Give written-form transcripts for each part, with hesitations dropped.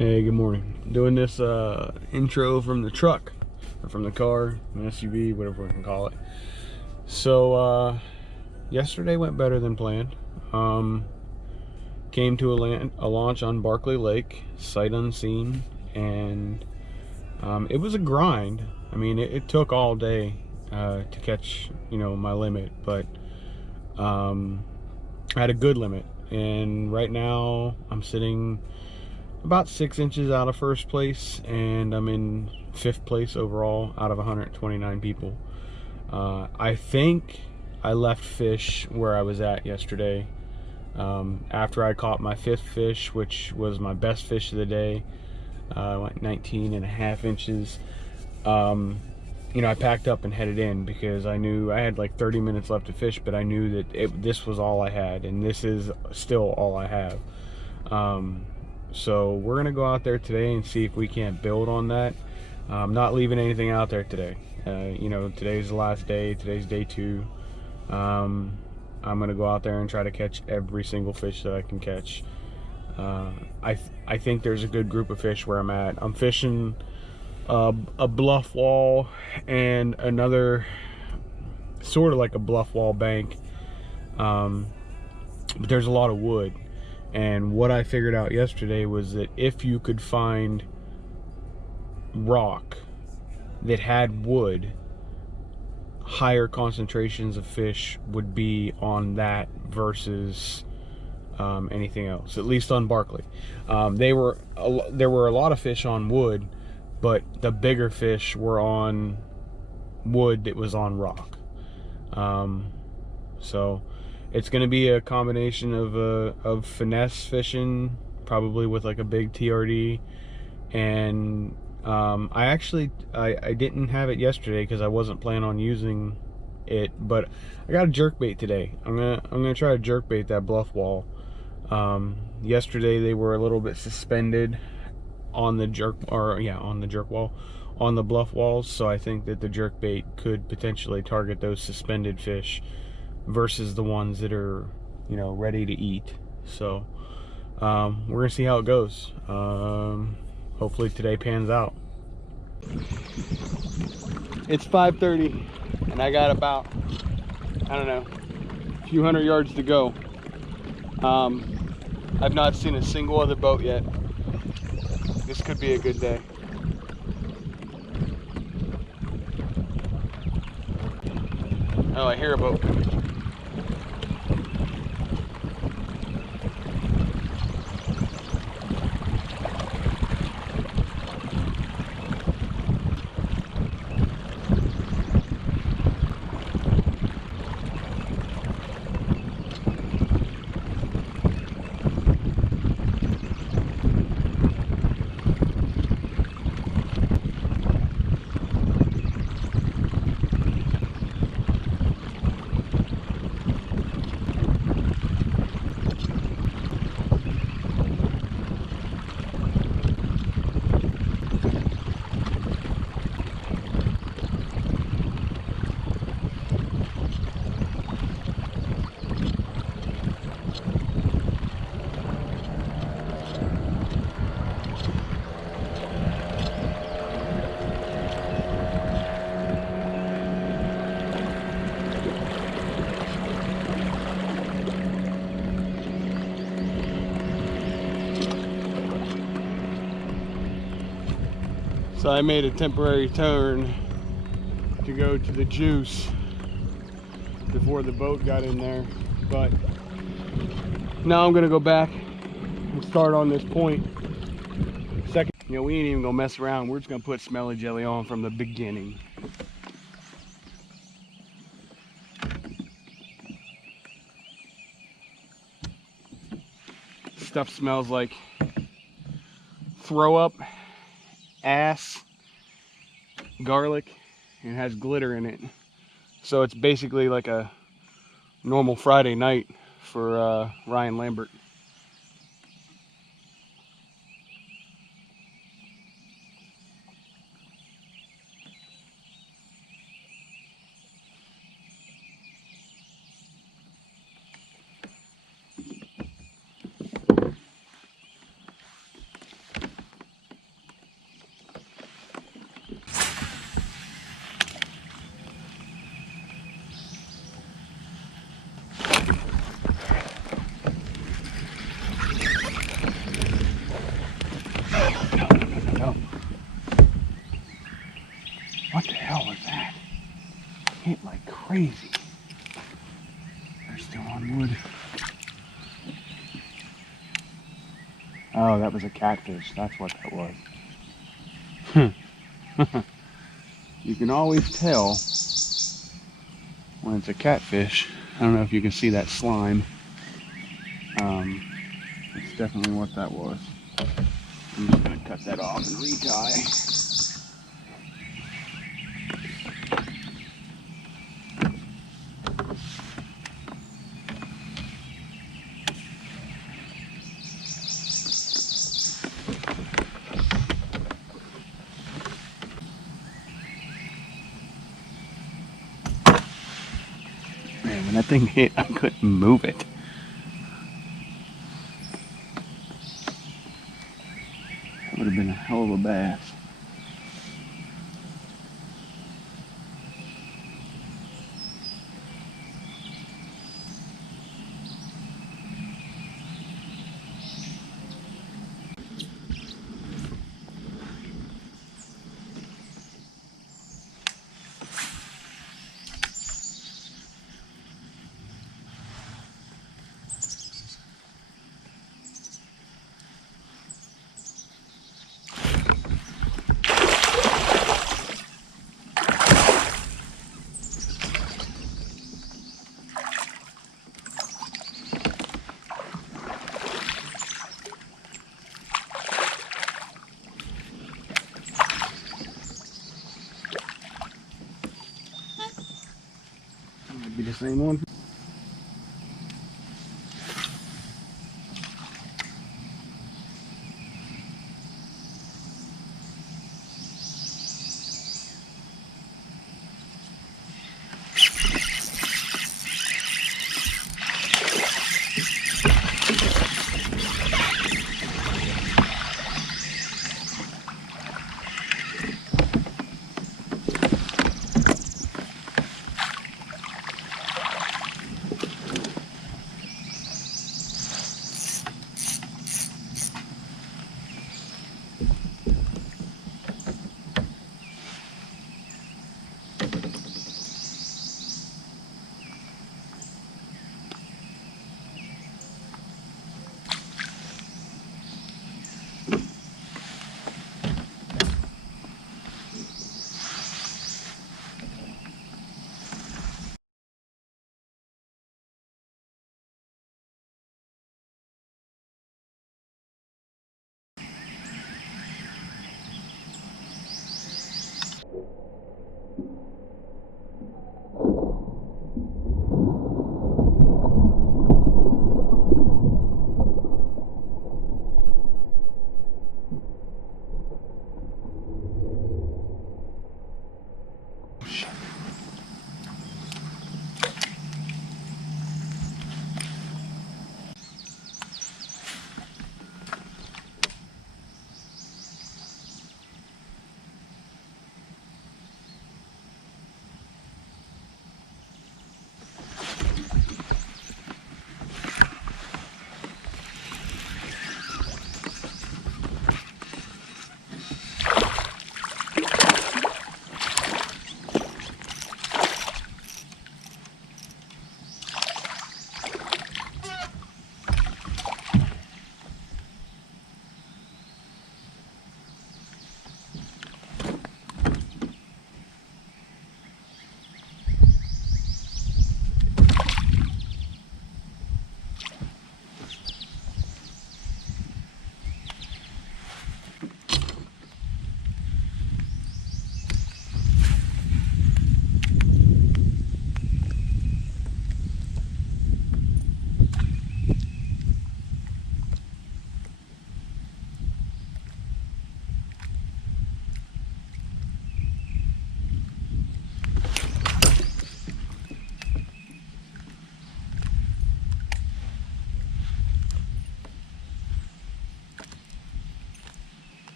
Hey, good morning. Doing this intro from the truck, or from the car, an SUV, whatever we can call it. So yesterday went better than planned. Came to a launch on Barkley Lake, sight unseen, and it was a grind. I mean, it took all day to catch, my limit, but I had a good limit. And right now I'm sitting about 6 inches out of first place, and I'm in 5th place overall out of 129 people. I think I left fish where I was at yesterday. After I caught my 5th fish, which was my best fish of the day, I went 19.5 inches. I packed up and headed in because I knew I had like 30 minutes left to fish, but I knew that this was all I had, and this is still all I have. So we're gonna go out there today and see if we can't build on that. I'm not leaving anything out there today. Today's the last day. Today's day 2. I'm gonna go out there and try to catch every single fish that I can catch. I think there's a good group of fish where I'm at. I'm fishing a bluff wall and another sort of like a bluff wall bank, but there's a lot of wood. And what I figured out yesterday was that if you could find rock that had wood, higher concentrations of fish would be on that versus anything else, at least on Barkley. There were a lot of fish on wood, but the bigger fish were on wood that was on rock. So it's going to be a combination of finesse fishing, probably with like a big TRD, and I didn't have it yesterday because I wasn't planning on using it, but I got a jerkbait today. I'm gonna try to jerkbait that bluff wall. Yesterday they were a little bit suspended on the on the bluff walls, so I think that the jerkbait could potentially target those suspended fish versus the ones that are ready to eat. So we're gonna see how it goes. Hopefully today pans out. It's 5:30 and I got about, I don't know, a few hundred yards to go. I've not seen a single other boat yet. This could be a good day. Oh, I hear a boat coming. So I made a temporary turn to go to the juice before the boat got in there, but now I'm gonna go back and start on this point. Second, we ain't even gonna mess around. We're just gonna put smelly jelly on from the beginning. Stuff smells like throw up, ass, garlic, and has glitter in it. So it's basically like a normal Friday night for Ryan Lambert. crazy. They're still on wood. Oh, that was a catfish. That's what that was. You can always tell when it's a catfish. I don't know if you can see that slime. It's definitely what that was. I'm just going to cut that off and retie. Man, when that thing hit, I couldn't move it. That would have been a hell of a bass. Might be the same one.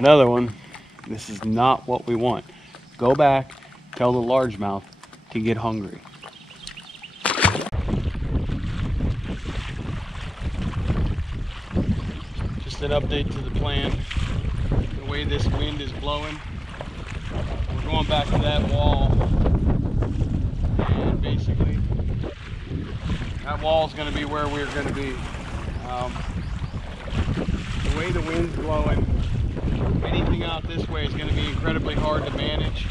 another one. This is not what we want. Go back, tell the largemouth to get hungry. Just an update to the plan. The way this wind is blowing, we're going back to that wall, and basically that wall is going to be where we're going to be. The way the wind's blowing, anything out this way is going to be incredibly hard to manage,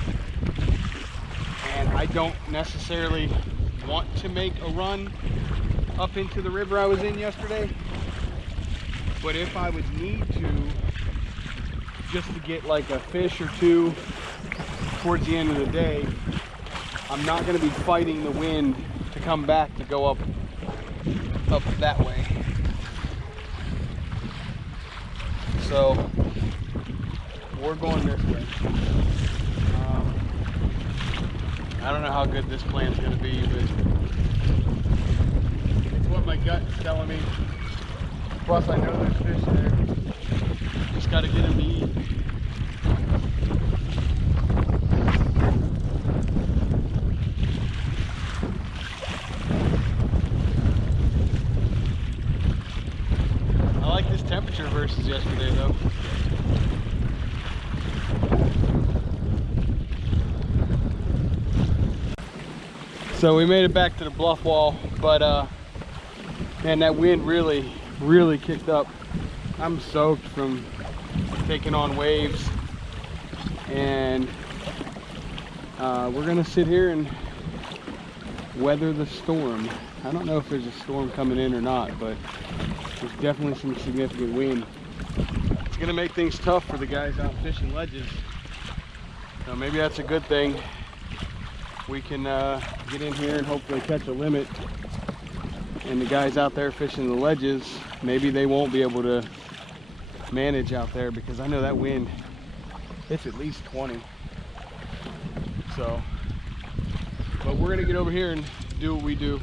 and I don't necessarily want to make a run up into the river I was in yesterday, but if I would need to, just to get like a fish or two towards the end of the day, I'm not going to be fighting the wind to come back to go up that way. So we're going this way. I don't know how good this plan's going to be, but it's what my gut is telling me. Plus I know there's fish there. Just got to get them to eat. I like this temperature versus yesterday though. So we made it back to the bluff wall, but man, that wind really kicked up. I'm soaked from taking on waves, and we're gonna sit here and weather the storm. I don't know if there's a storm coming in or not, but there's definitely some significant wind. It's gonna make things tough for the guys out fishing ledges, so maybe that's a good thing. We can get in here and hopefully catch a limit, and the guys out there fishing the ledges, maybe they won't be able to manage out there, because I know that wind, it's at least 20. So, but we're gonna get over here and do what we do.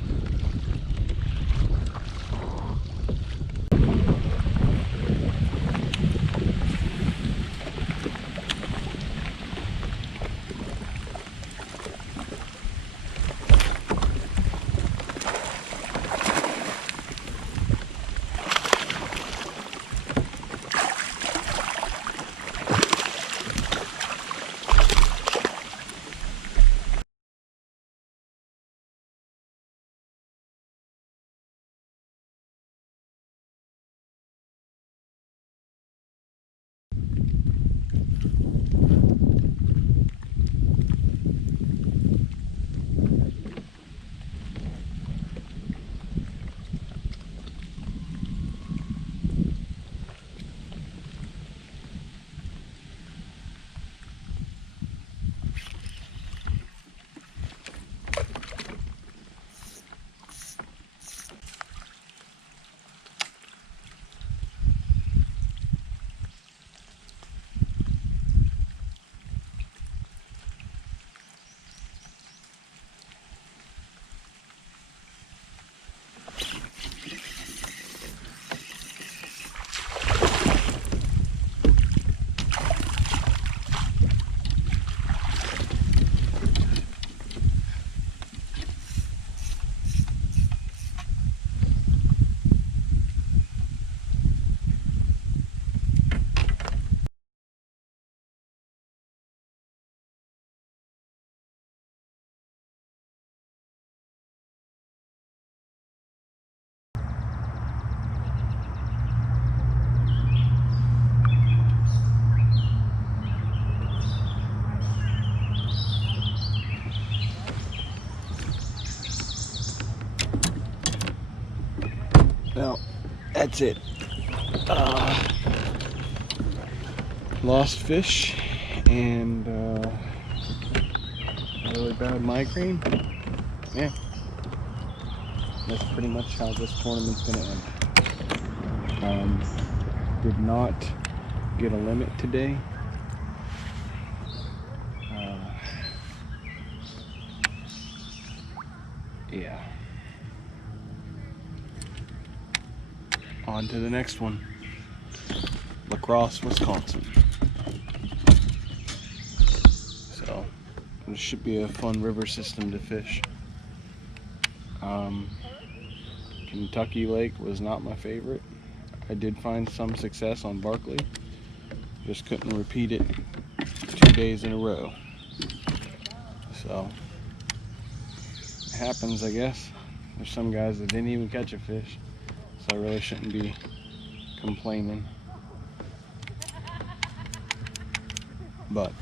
Well, that's it. Lost fish and a really bad migraine. Yeah, that's pretty much how this tournament's gonna end. Did not get a limit today. Yeah. On to the next one. La Crosse, Wisconsin. It should be a fun river system to fish. Kentucky Lake was not my favorite. I did find some success on Barkley, just couldn't repeat it 2 days in a row. So it happens, I guess. There's some guys that didn't even catch a fish, so I really shouldn't be complaining. But